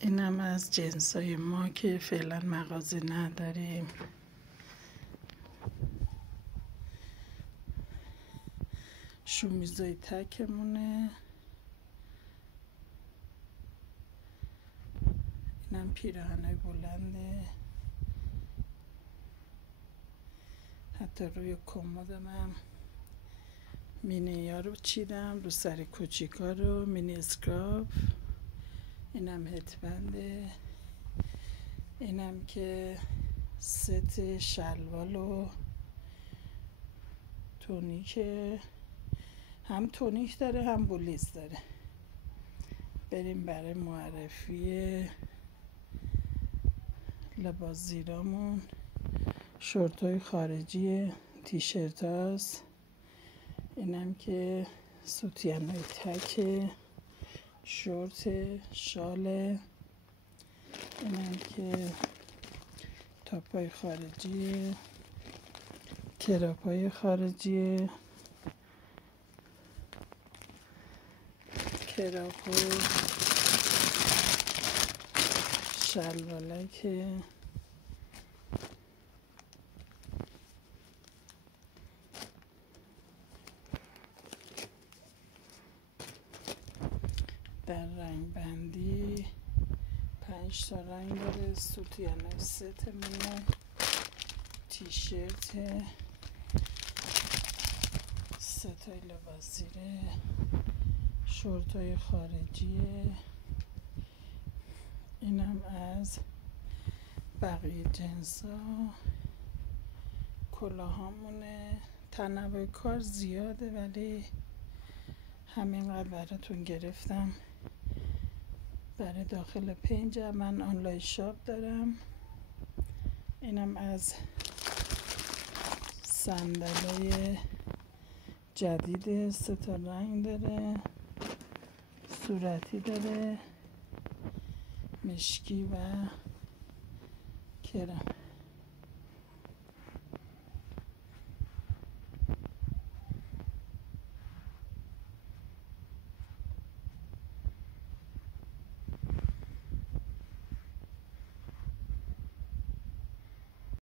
اینم از جنسای ما که فعلا مغازه نداریم. شومیزای تکمونه. اینم پیراهنای بلنده، حتی روی کمدم هم مینی ها رو چیدم، رو سر کوچیکا رو مینی اسکراف. اینم هدبنده. اینم که ست شلوار و تونیکه، هم تونیک داره هم بولیز داره. بریم برای معرفی لباس زیرامون. شورت های خارجی، تیشرت هاست. اینم که سوتین های تکه، شورت، شاله. اینم که تاپ های خارجی، کراپ های خارجی، کراپ و شلوارک. در رنگ بندی 5 تا رنگ داره. سوتین ستمونه، تیشرت، ستای لباس زیره، شورت های خارجیه. اینم از بقیه جنسا. کلاهامونه. تنوع کار زیاده ولی همینقدر براتون گرفتم. برای داخل پنج من آنلاین شاپ دارم. اینم از صندلای جدید، 3 تا رنگ داره، صورتی داره، مشکی و کرم.